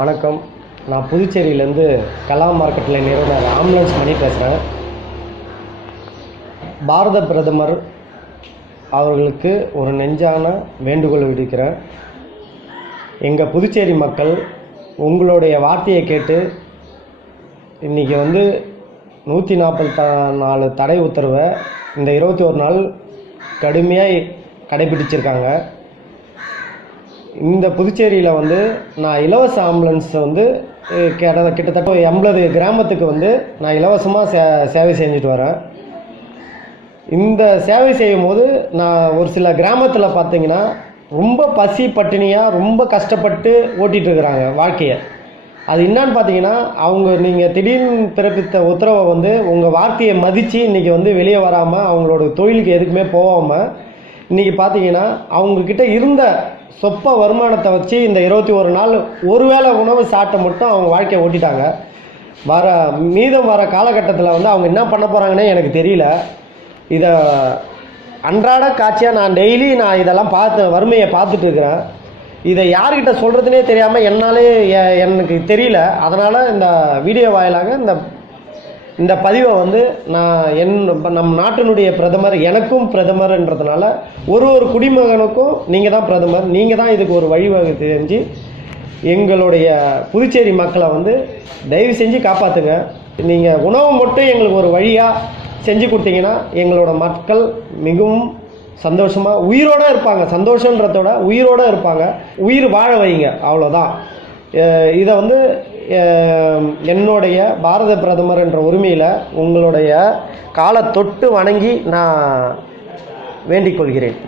வணக்கம். நான் புதுச்சேரியிலேருந்து கலா மார்க்கெட்டில் நிறுவனர் ஆம்புலன்ஸ் மணி பேசுகிறேன். பாரத பிரதமர் அவர்களுக்கு ஒரு நெஞ்சான வேண்டுகோள் விடுக்கிறேன். எங்கள் புதுச்சேரி மக்கள் உங்களுடைய வார்த்தையை கேட்டு இன்றைக்கி 144 தடை உத்தரவை இந்த 21 நாள் கடுமையாக கடைபிடிச்சிருக்காங்க. இந்த புதுச்சேரியில் நான் இலவச ஆம்புலன்ஸ் கிட்டத்தட்ட 80 கிராமத்துக்கு நான் இலவசமாக சேவை செஞ்சுட்டு வரேன். இந்த சேவை செய்யும் போது நான் ஒரு சில கிராமத்தில் பார்த்தீங்கன்னா ரொம்ப பசி பட்டினியாக ரொம்ப கஷ்டப்பட்டு ஓட்டிகிட்ருக்குறாங்க வாழ்க்கையை. அது என்னான்னு பார்த்தீங்கன்னா, நீங்கள் திடீர்னு பிறப்பித்த உத்தரவை உங்கள் வார்த்தையை மதித்து இன்றைக்கி வெளியே வராமல் அவங்களோட தொழிலுக்கு எதுக்குமே போகாமல் இன்றைக்கி பார்த்தீங்கன்னா அவங்கக்கிட்ட இருந்த சொப்ப வருமானத்தை வச்சு இந்த 21 நாள் ஒரு வேளை உணவு சாப்பிட்ட மட்டும் அவங்க வாழ்க்கையை ஓட்டிட்டாங்க. மீதம் வர காலகட்டத்தில் அவங்க என்ன பண்ண போகிறாங்கன்னே எனக்கு தெரியல. இதை அன்றாட காட்சியாக நான் டெய்லி இதெல்லாம் வறுமையை பார்த்துட்டு இருக்கிறேன். இதை யார்கிட்ட சொல்கிறதுனே தெரியாமல் எனக்கு தெரியல. அதனால் இந்த வீடியோ வாயிலாக இந்த பதிவை நான் நம் நாட்டினுடைய பிரதமர், எனக்கும் பிரதமர்ன்றதுனால ஒரு குடிமகனுக்கும் நீங்கள் தான் பிரதமர், நீங்கள் தான் இதுக்கு ஒரு வழிவகை செஞ்சு எங்களுடைய புதுச்சேரி மக்களை தயவு செஞ்சு காப்பாற்றுங்க. நீங்கள் உணவு மட்டும் எங்களுக்கு ஒரு வழியாக செஞ்சு கொடுத்தீங்கன்னா எங்களோட மக்கள் மிகவும் சந்தோஷமாக உயிரோடு இருப்பாங்க. சந்தோஷன்றதோட உயிரோடு இருப்பாங்க. உயிர் வாழ வைங்க, அவ்வளோதான். இதை என்னுடைய பாரத பிரதமர் என்ற உரிமையில் உங்களுடைய காலை தொட்டு வணங்கி நான் வேண்டிக் கொள்கிறேன்.